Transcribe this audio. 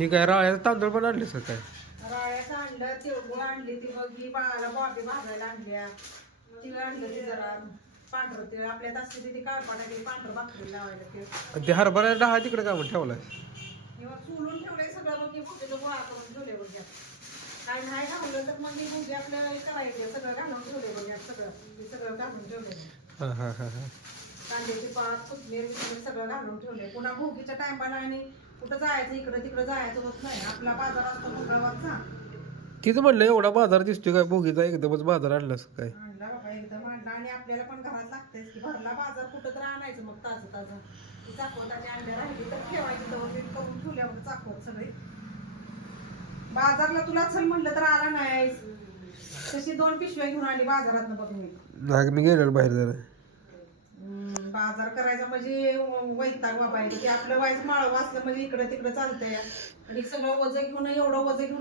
हे काय राळ्याचं तांदूळ पण आणलेस का काय? राळ्याचं आणलं, तिळगुळ आणली ती बघ, ही बाळाला बॉबी भाजायला आणल्या, तिळ आणलं ती जरा पांढरं तिळ आपल्यात असते ती काळपाटा गेली पांढरं भाकरी लावायला तिळ. आणि ते हरभरा डाळ तिकडे का म्हणून ठेवलाय? किंवा चुलून ठेवलंय सगळं बघ, की भुजीला गोळा करून ठेवले बघ यात. काय नाही घाललं तर मग मी भुजी आपल्याला हे करायचं सगळं घालून ठेवले बघ यात, सगळं घालून ठेवले. हां हां हां हां. कांद्याची पात कोथिंबीर सगळं घालून ठेवले. पुन्हा भोगीच्या टायमाला आणि कुठं जायचं इकडं तिकडं जायचं होत नाही. आपला बाजार असतो मंगळवारचा. तिथं म्हणलं एवढा बाजार दिसतोय काय भोगीचा एकदमच बाजार आणलास काय? आणला बाबा एकदम आणला आणि आपल्याला पण घरात लागतेच की भरला बाजार कुठं तर आणायचं मग ताजं ताजं. ती चाकवताची अंडे राहिली तर ठेवायची दवडीत करून ठेवल्यावर चाकवत सगळी. बाजारला तुला चल म्हणलं तर आला नाही. तशी 2 पिशव्या घेऊन आली बाजारात बघ मी. नाही मी गेलेलो बाहेर जरा. बाजार करायचा म्हणजे वैताग बाबा. ते आपलं व्हायचं माळव असलं म्हणजे इकडं तिकडं चालतंय आणि सगळं वजन घेऊन एवढं वजन घेऊन